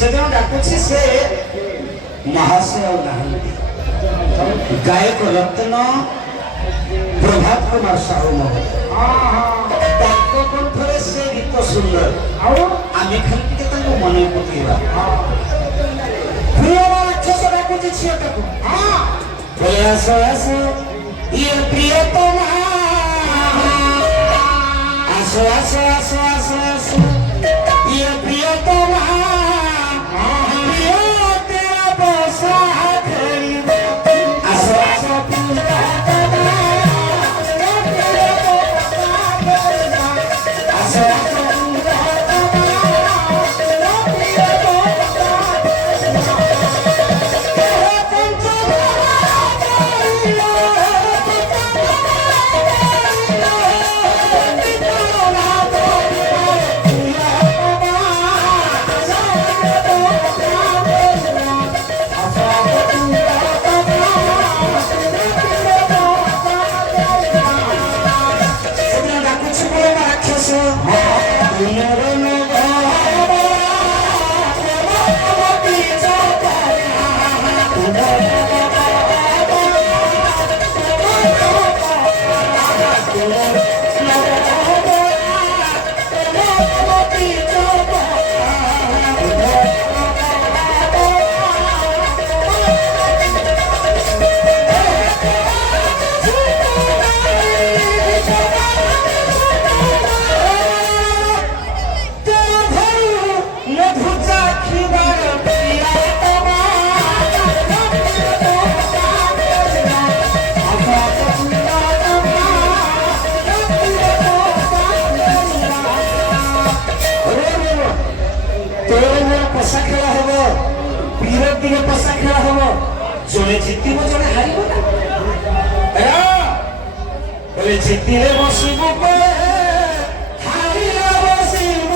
ସେଦିନ ଡାକୁଛି ସେ ମହାଶୟ ଆଉ ନାହାନ୍ତି। ଗାୟକ ରତ୍ନ ପ୍ରଭାତ କୁମାର ସାହୁ ମହୋଦୟ ତାଙ୍କ କଣ୍ଠରେ ସେ ଗୀତ ସୁନ୍ଦର। ଆଉ ଆମେ ଖାଲି ଟିକେ ତାଙ୍କୁ ମନେ ପକେଇବା। ପ୍ରିୟ ରାକ୍ଷସ ଡାକୁଛି ଝିଅଟାକୁ, ଆସ ଆସ ଇଏ ପ୍ରିୟତମା, ଆସ ଆସ ଆସ ଆସ ଆସ ଇଏ ପ୍ରିୟତମା, ପ୍ରିୟ ତେରା ବସା ଖେଳିବ, ଆସ ଆସ ପ୍ରିୟତମା, ଆସ ଆସ জনে জিতিব জনে হারিব না। বলে জিতিলে বসিব হারিলে বসিব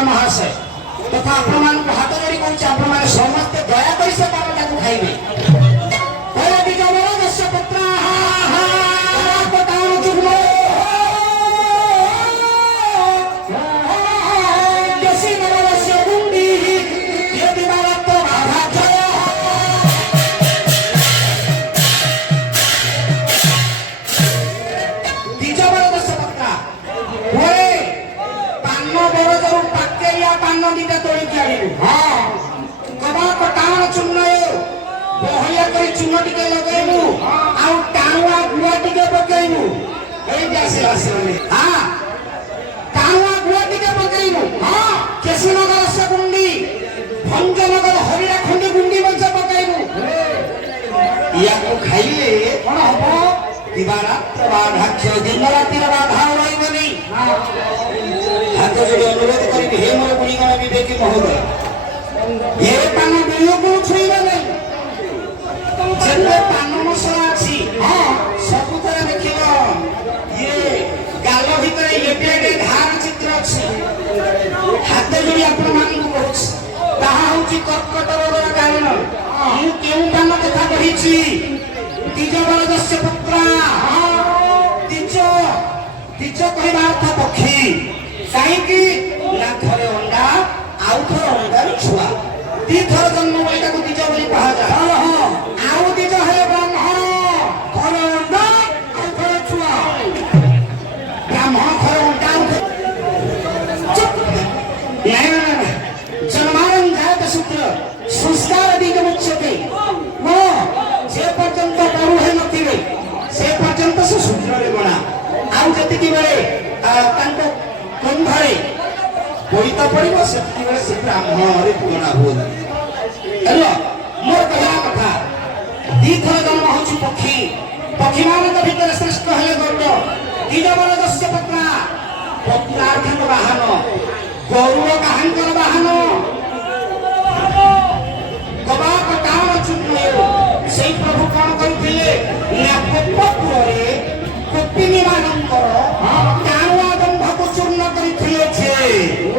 महाशय तथा आपण हाथ जोड़ी कहूँ समस्ते दयाकोरी से पान को खाइबे। चून टिके लगेबू आउ टाणुआ गुआ टिके पकेबू एई जासे आसले। हां टाणुआ गुआ टिके पकेबू। हां केशनगर रसगुंडी भंजनगर हरिरा खंडी गुंडी मज पकेबू। या को खाइले कोन हबो दिवारात्र बाधाख्य दिन राति बाधा रहिबनी। हाथ जोड़ी अनुरोध करिबी हे मोर गुणीगण विवेकी महोदय ये पान बियोगु छुइबा नहीं जन्मे पान मसला अछि। हां सब तरह देखिबो ये गालो भितरे एबेगे धार चित्र अछि। हाथ जोड़ी आपण मान को कहछ ताहा होची कर्कट रोगर कारण मु केउ पान कथा कहिछि तिजबर दस्य पुत्र। तिज कहबा अर्थ पक्षी काईकि ना थरे अंडा आउ थरे अंडार छुआ दी थर जन्म होइता को ସେ ସୂତ୍ରରେ ଗଣା ଆଉ ଯେତିକି ବେଳେ ତାଙ୍କ କୁଣ୍ଡରେ ପଇତ ପଡ଼ିବ ସେତିକି ବେଳେ ସେ ବ୍ରାହ୍ମଣରେ ଗଣା ହୁଅନ୍ତି। ହେଲ ମୋର କହିବା କଥା ଦିଥର ଜନ୍ମ ହଉଛି ପକ୍ଷୀ ପକ୍ଷୀମାନଙ୍କ ଭିତରେ ଶ୍ରେଷ୍ଠ ହେଲେ ଗରୁଡ଼ ଦ୍ୱିଜବରଦସ୍ୟ ପତ୍ରା ପତ୍ରାର୍ଥଙ୍କ ବାହନ ଗରୁଡ଼ କାହାଙ୍କର ବାହନ ଗବାକ କାରଣ ଚୂର୍ଣ୍ଣ ସେଇ ପ୍ରଭୁ କଣ କରିଥିଲେ ନା ଗୋପପୁରରେ ଗୋପିନୀ ମାନଙ୍କର ଟାଣୁଆ ଦମ୍ଭକୁ ଚୂର୍ଣ୍ଣ କରିଥିଲେ।